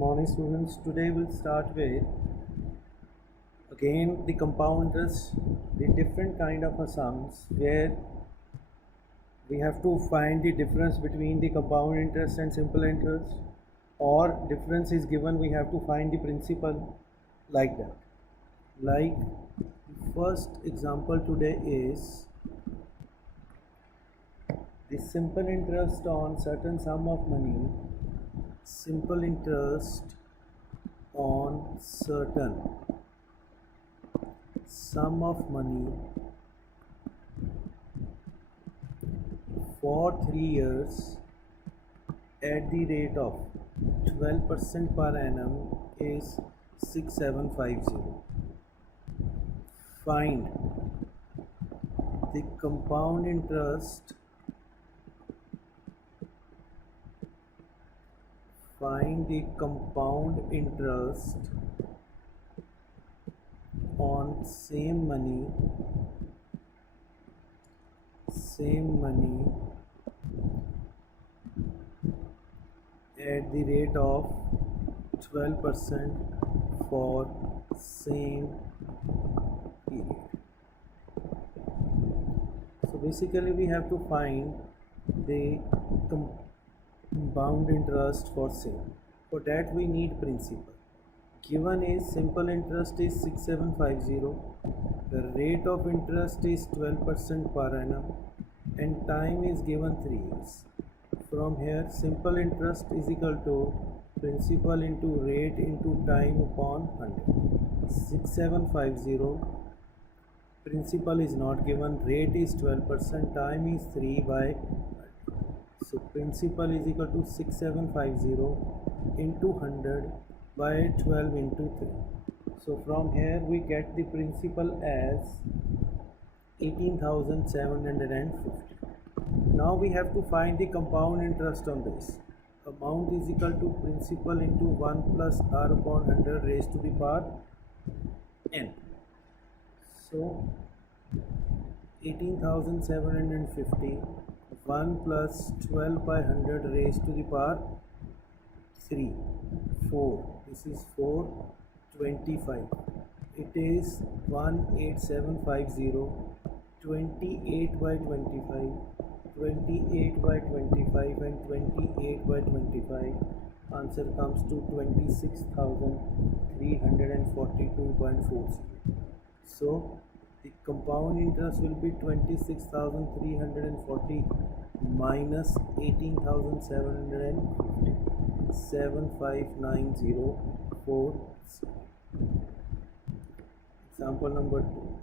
Morning students, today we'll start with again the compound interest, the different kind of sums where we have to find the difference between the compound interest and simple interest, or difference is given, we have to find the principal, like that. Like the first example today is the simple interest on certain sum of money, simple interest on certain sum of money for 3 years at the rate of 12% per annum is 6750. Find the compound interest on same money at the rate of 12% for same period. So basically we have to find the compound interest for same. For that we need principal. Given is simple interest is 6750, the rate of interest is 12% per annum, and time is given 3 years. From here simple interest is equal to principal into rate into time upon 100. 6750, principal is not given, rate is 12%, time is 3 by 100. So principal is equal to 6750 into 100 by 12 into 3. So from here we get the principal as 18,750. Now we have to find the compound interest on this. Amount is equal to principal into 1 plus r upon 100 raised to the power n. So 18,750, 1 plus 12 by 100 raised to the power 3, 4, this is 4, 25, it is 18750, 28 by 25, 28 by 25 and 28 by 25, answer comes to 26,342.40. So the compound interest will be 26,340 minus 18,750, 75904. Example number 2.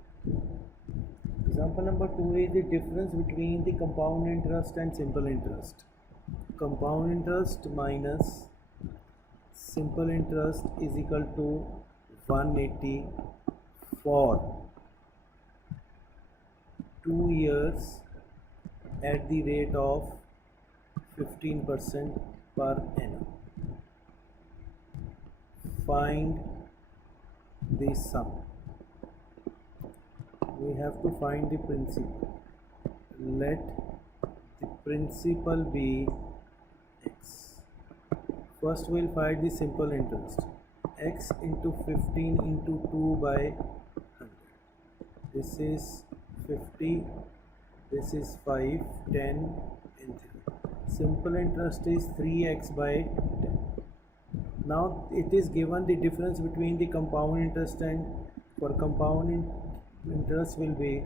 Example number 2 is the difference between the compound interest and simple interest. Compound interest minus simple interest is equal to 180 for 2 years at the rate of 15% per annum. Find the sum. We have to find the principal. Let the principal be x. First we'll find the simple interest. X into 15 into 2 by 100. This is 50, this is 5, 10 and 3. Simple interest is 3x by 10. Now it is given the difference between the compound interest, and for compound interest will be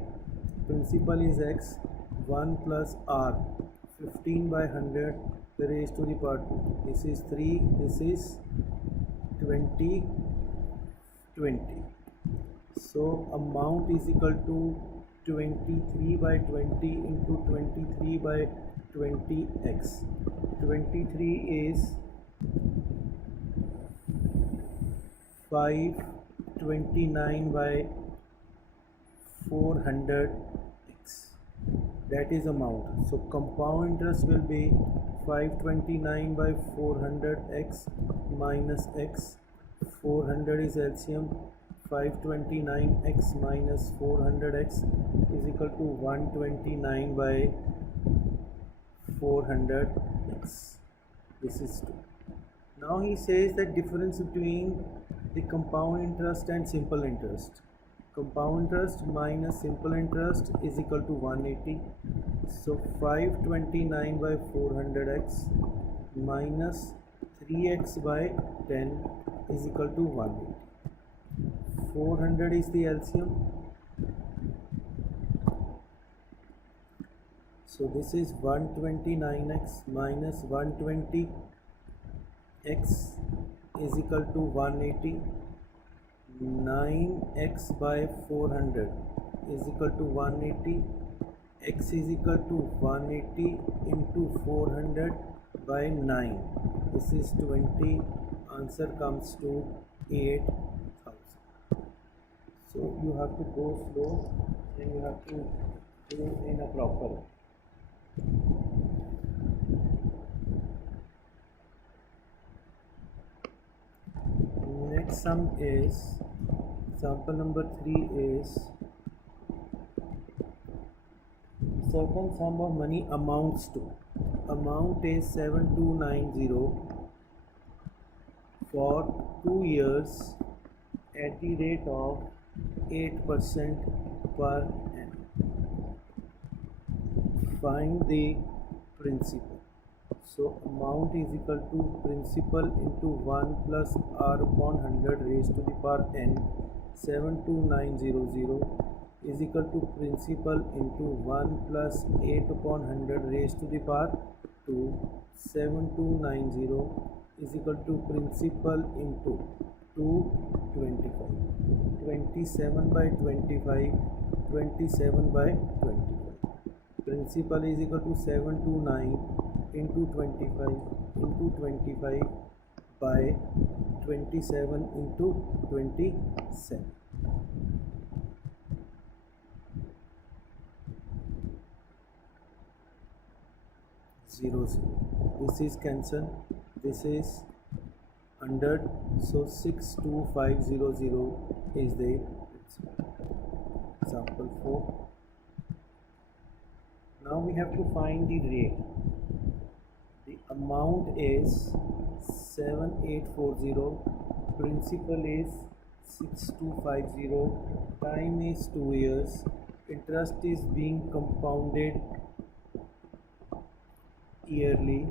principal is x, 1 plus r, 15 by 100 raised to the power 2. This is 3, this is 20, 20. So amount is equal to 23 by 20 into 23 by 20x. 23 is 529 by 400x. That is amount. So compound interest will be 529 by 400x minus x. 400 is LCM. 529x minus 400x is equal to 129 by 400x. This is 2. Now he says that difference between the compound interest and simple interest. Compound interest minus simple interest is equal to 180. So 529 by 400x minus 3x by 10 is equal to 180. 400 is the LCM. So this is 129x minus 120x is equal to 180. 9x by 400 is equal to 180. X is equal to 180 into 400 by 9. This is 20. Answer comes to 8,000. So you have to go slow and you have to do in a proper way. Next sum is, example number 3 is, certain sum of money amounts to, amount is 7290 for 2 years at the rate of 8% per annum. Find the principal. So amount is equal to principal into 1 plus r upon 100 raised to the power n. 72900 is equal to principal into 1 plus 8 upon 100 raised to the power 2. 7290 is equal to principal into 225. 27 by 25, 27 by 25. Principal is equal to 729 into 25 by 27 into 27. 0 0. This is cancelled. This is 100. So 62500 is the example 4. Now we have to find the rate. The amount is 7840, principal is 6250, time is 2 years, interest is being compounded yearly.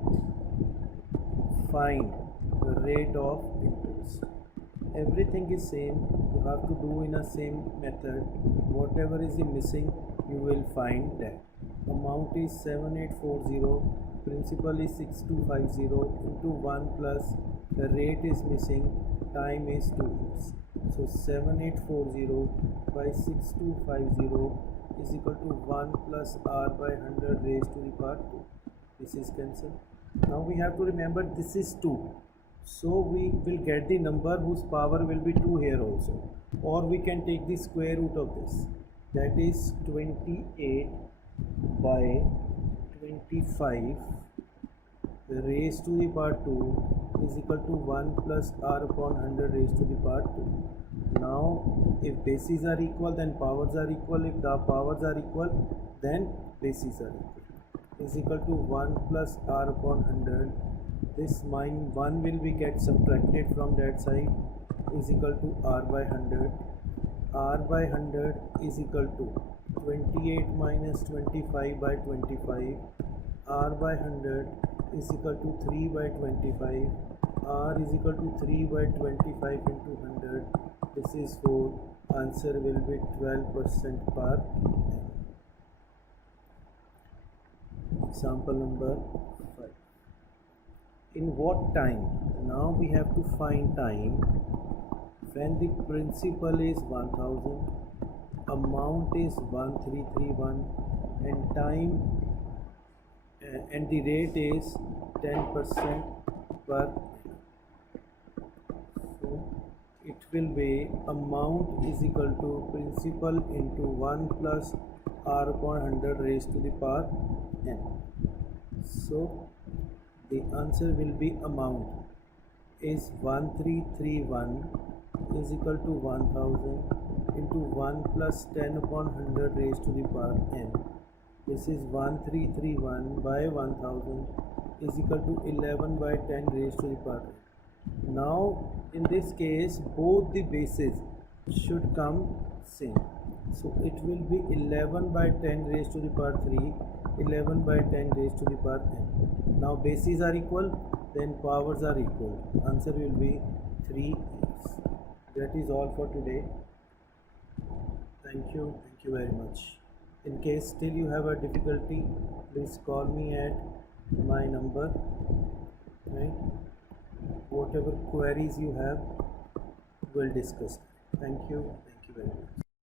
Find the rate of interest. Everything is same, you have to do in a same method. Whatever is missing, you will find that. Amount is 7840, principal is 6250 into 1 plus the rate is missing, time is 2 years. So 7840 by 6250 is equal to 1 plus r by 100 raised to the power 2. This is cancelled. Now we have to remember this is 2. So we will get the number whose power will be 2 here also. Or we can take the square root of this. That is 28 by 25 raised to the power 2 is equal to 1 plus r upon 100 raised to the power 2. Now if bases are equal, then powers are equal. If the powers are equal, then bases are equal. Is equal to 1 plus r upon 100. This 1 will be get subtracted from that side, is equal to r by 100. R by 100 is equal to 28 minus 25 by 25. R by 100 is equal to 3 by 25. R is equal to 3 by 25 into 100. This is 4. Answer will be 12% per annum. Example number 5. In what time? Now we have to find time when the principal is 1000, amount is 1331, and time and the rate is 10% per annum. So it will be amount is equal to principal into 1 plus r upon 100 raised to the power n. So the answer will be amount is 1331 is equal to 1000 into 1 plus 10 upon 100 raised to the power n. This is 1331 by 1000 is equal to 11 by 10 raised to the power n. Now in this case both the bases should come same. So it will be 11 by 10 raised to the power 3, 11 by 10 raised to the power n. Now bases are equal, then powers are equal. Answer will be 3x. That is all for today. Thank you very much. In case still you have a difficulty, please call me at my number, right? Whatever queries you have, we'll discuss. Thank you very much.